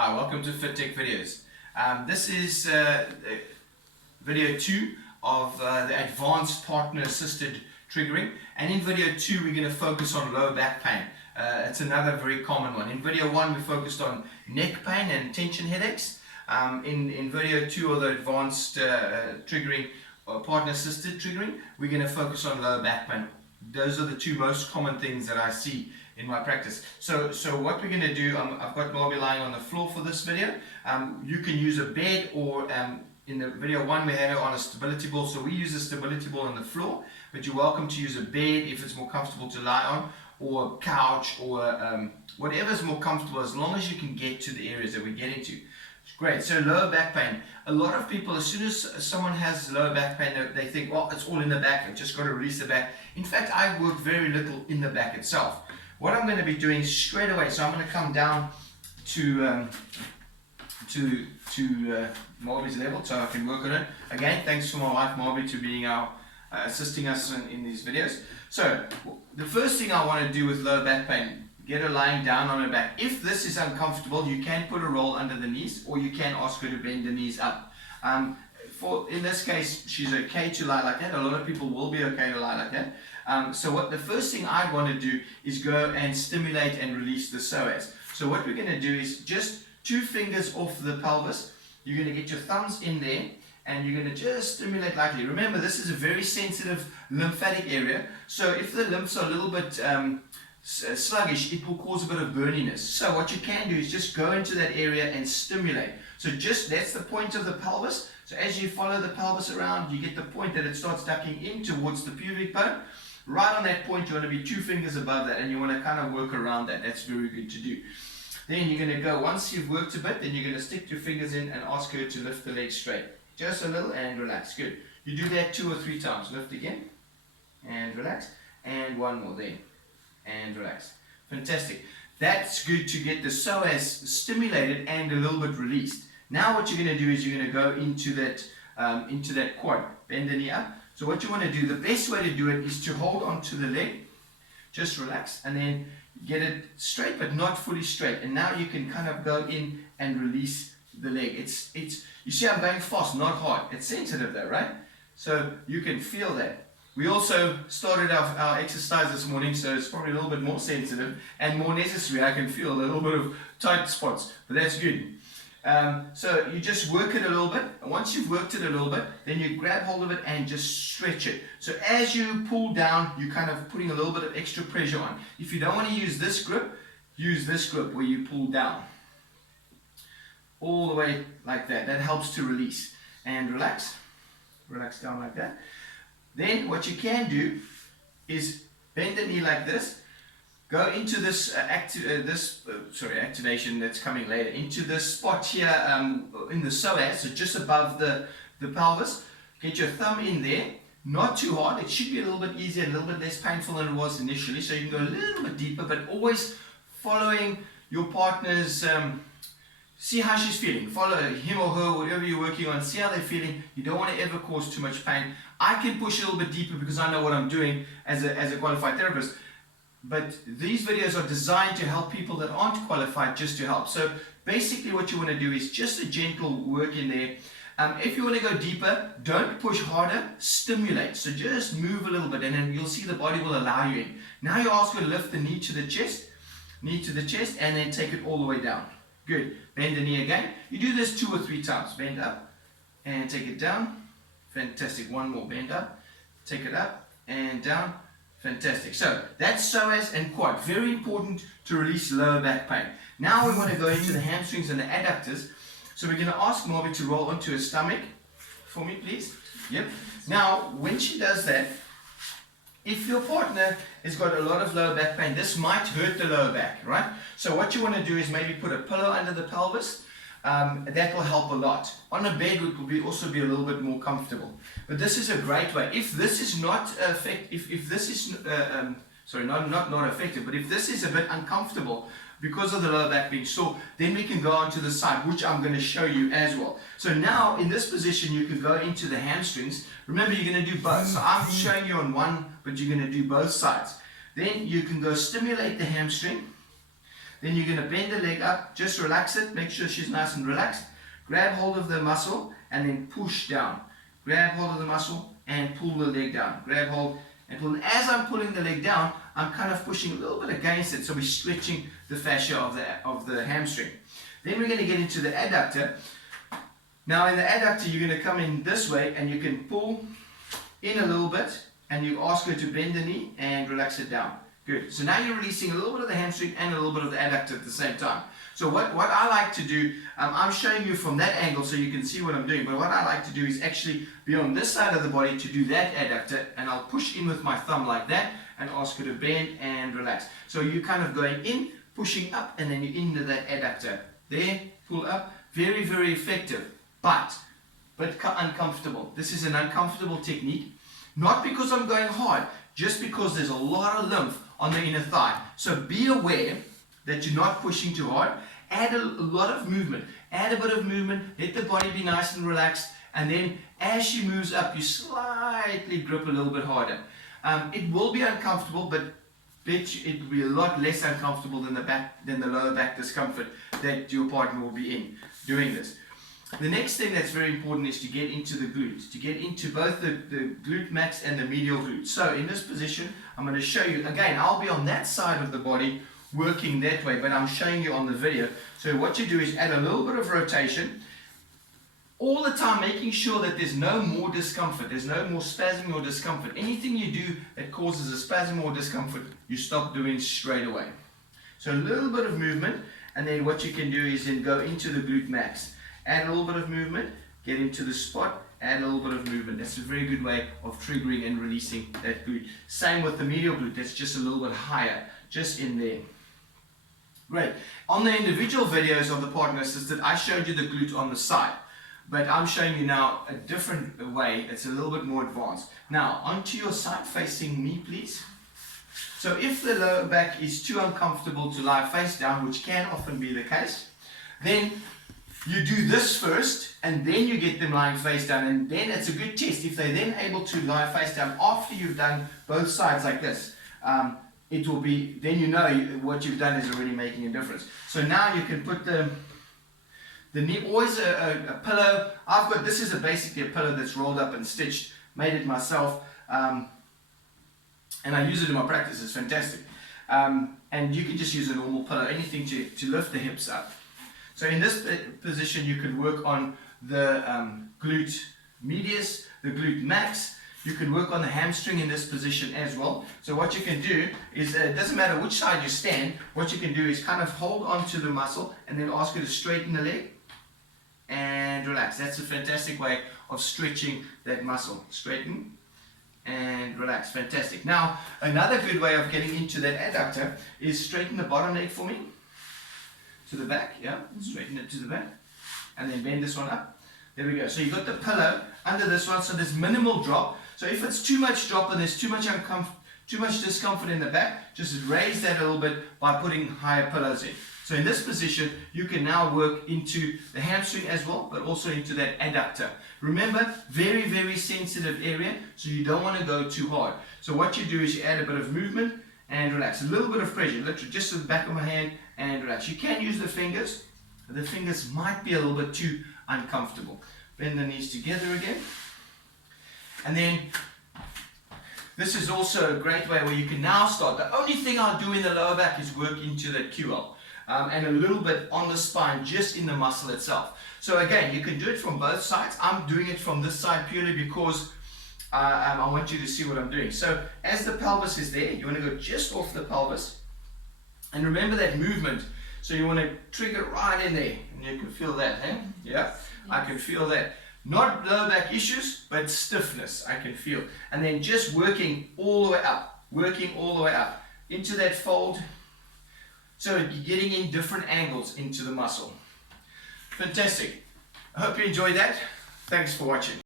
Hi, welcome to Fit Tech Videos. This is video 2 of the advanced partner assisted triggering, and in video 2 we're going to focus on lower back pain. It's another very common one. In video 1 we focused on neck pain and tension headaches. In video 2 of the advanced triggering or partner assisted triggering, we're going to focus on lower back pain. Those are the two most common things that I see in my practice. So what we're going to do, I've got Marby lying on the floor for this video. You can use a bed, or in the video 1 we had her on a stability ball, so we use a stability ball on the floor, but you're welcome to use a bed if it's more comfortable to lie on, or a couch, or whatever is more comfortable, as long as you can get to the areas that we're getting to. Great. So lower back pain. A lot of people, as soon as someone has lower back pain, they think, well, it's all in the back, I've just got to release the back. In fact, I work very little in the back itself. What I'm going to be doing straight away, so I'm going to come down to Marby's level so I can work on it. Again, thanks to my wife Marby to being assisting us in these videos. So the first thing I want to do with lower back pain, get her lying down on her back. If this is uncomfortable, you can put a roll under the knees, or you can ask her to bend the knees up. In this case, she's okay to lie like that. A lot of people will be okay to lie like that. So the first thing I want to do is go and stimulate and release the psoas. So what we're going to do is just 2 fingers off the pelvis. You're going to get your thumbs in there, and you're going to just stimulate lightly. Remember, this is a very sensitive lymphatic area, so if the lymphs are a little bit sluggish, it will cause a bit of burniness. So what you can do is just go into that area and stimulate. So that's the point of the pelvis. So as you follow the pelvis around, you get the point that it starts ducking in towards the pubic bone. Right on that point, you want to be 2 fingers above that, and you want to kind of work around that. That's very good to do. Then you're going to go, once you've worked a bit, then you're going to stick your fingers in and ask her to lift the leg straight. Just a little, and relax. Good. You do that 2 or 3 times. Lift again, and relax. And one more there, and relax. Fantastic. That's good to get the psoas stimulated and a little bit released. Now what you're going to do is you're going to go into that quad. Bend the knee up. So what you want to do, the best way to do it is to hold onto the leg, just relax, and then get it straight but not fully straight. And now you can kind of go in and release the leg. You see I'm going fast, not hard. It's sensitive though, right? So you can feel that. We also started our exercise this morning, so it's probably a little bit more sensitive and more necessary. I can feel a little bit of tight spots, but that's good. So you just work it a little bit, and once you've worked it a little bit, then you grab hold of it and just stretch it. So as you pull down, you're kind of putting a little bit of extra pressure on. If you don't want to use this grip where you pull down. All the way like that. That helps to release. And relax. Relax down like that. Then what you can do is bend the knee like this. Go into this activation that's coming later, into this spot here in the psoas, so just above the pelvis. Get your thumb in there, not too hard. It should be a little bit easier, a little bit less painful than it was initially, so you can go a little bit deeper, but always following your partner's, see how she's feeling. Follow him or her, whatever you're working on, see how they're feeling. You don't want to ever cause too much pain. I can push a little bit deeper because I know what I'm doing as a qualified therapist. But these videos are designed to help people that aren't qualified, just to help. So basically what you want to do is just a gentle work in there. If you want to go deeper, don't push harder, stimulate. So just move a little bit, and then you'll see the body will allow you in. Now you ask her to lift the knee to the chest, and then take it all the way down. Good. Bend the knee again. You do this 2 or 3 times. Bend up and take it down. Fantastic. One more. Bend up, take it up and down. Fantastic. So that's psoas and quad. Very important to release lower back pain. Now we want to go into the hamstrings and the adductors. So we're going to ask Marby to roll onto her stomach for me, please. Yep. Now, when she does that, if your partner has got a lot of lower back pain, this might hurt the lower back, right? So what you want to do is maybe put a pillow under the pelvis. That will help a lot. On a bed, it will also be a little bit more comfortable. But this is a great way. If this is not effective, if this is not effective, but if this is a bit uncomfortable because of the lower back being sore, then we can go onto the side, which I'm going to show you as well. So now in this position, you can go into the hamstrings. Remember, you're going to do both. So I'm showing you on one, but you're going to do both sides. Then you can go stimulate the hamstring. Then you're going to bend the leg up, just relax it, make sure she's nice and relaxed. Grab hold of the muscle and then push down. Grab hold of the muscle and pull the leg down. Grab hold and pull. And as I'm pulling the leg down, I'm kind of pushing a little bit against it, so we're stretching the fascia of the hamstring. Then we're going to get into the adductor. Now in the adductor, you're going to come in this way and you can pull in a little bit and you ask her to bend the knee and relax it down. Good. So now you're releasing a little bit of the hamstring and a little bit of the adductor at the same time. So what I like to do, I'm showing you from that angle so you can see what I'm doing, but what I like to do is actually be on this side of the body to do that adductor, and I'll push in with my thumb like that and ask her to bend and relax. So you're kind of going in, pushing up, and then you're into that adductor. There, pull up, very, very effective, but uncomfortable. This is an uncomfortable technique, not because I'm going hard, just because there's a lot of lymph on the inner thigh. So be aware that you're not pushing too hard. Add a lot of movement. Add a bit of movement. Let the body be nice and relaxed. And then as she moves up, you slightly grip a little bit harder. It will be uncomfortable, but it will be a lot less uncomfortable than the lower back discomfort that your partner will be in doing this. The next thing that's very important is to get into the glutes, to get into both the glute max and the medial glute. So in this position, I'm going to show you, again, I'll be on that side of the body working that way, but I'm showing you on the video. So what you do is add a little bit of rotation, all the time making sure that there's no more discomfort, there's no more spasm or discomfort. Anything you do that causes a spasm or discomfort, you stop doing straight away. So a little bit of movement, and then what you can do is then go into the glute max. Add a little bit of movement, get into the spot, add a little bit of movement. That's a very good way of triggering and releasing that glute. Same with the medial glute, that's just a little bit higher, just in there. Great. On the individual videos of the partner assisted, I showed you the glute on the side, but I'm showing you now a different way. It's a little bit more advanced. Now, onto your side facing me, please. So if the lower back is too uncomfortable to lie face down, which can often be the case, then you do this first, and then you get them lying face down, and then it's a good test. If they're then able to lie face down after you've done both sides like this, it will be, then you know what you've done is already making a difference. So now you can put the knee, always a pillow. This is basically a pillow that's rolled up and stitched, made it myself, and I use it in my practice. It's fantastic. And you can just use a normal pillow, anything to lift the hips up. So in this position, you can work on the glute medius, the glute max. You can work on the hamstring in this position as well. So what you can do is, it doesn't matter which side you stand, what you can do is kind of hold onto the muscle and then ask her to straighten the leg and relax. That's a fantastic way of stretching that muscle. Straighten and relax. Fantastic. Now, another good way of getting into that adductor is straighten the bottom leg for me. To the back, yeah, straighten it to the back, and then bend this one up. There we go. So you've got the pillow under this one, so there's minimal drop. So if it's too much drop and there's too much discomfort in the back, just raise that a little bit by putting higher pillows in. So in this position, you can now work into the hamstring as well, but also into that adductor. Remember, very, very sensitive area, so you don't want to go too hard. So what you do is you add a bit of movement and relax. A little bit of pressure, literally just to the back of my hand, and relax. You can use the fingers. The fingers might be a little bit too uncomfortable. Bend the knees together again. And then this is also a great way where you can now start. The only thing I'll do in the lower back is work into that QL. And a little bit on the spine, just in the muscle itself. So again, you can do it from both sides. I'm doing it from this side purely because I want you to see what I'm doing. So as the pelvis is there, you want to go just off the pelvis. And remember that movement. So you want to trigger right in there. And you can feel that, eh? Yeah? I can feel that. Not lower back issues, but stiffness I can feel. And then just working all the way up. Working all the way up. Into that fold. So you're getting in different angles into the muscle. Fantastic. I hope you enjoyed that. Thanks for watching.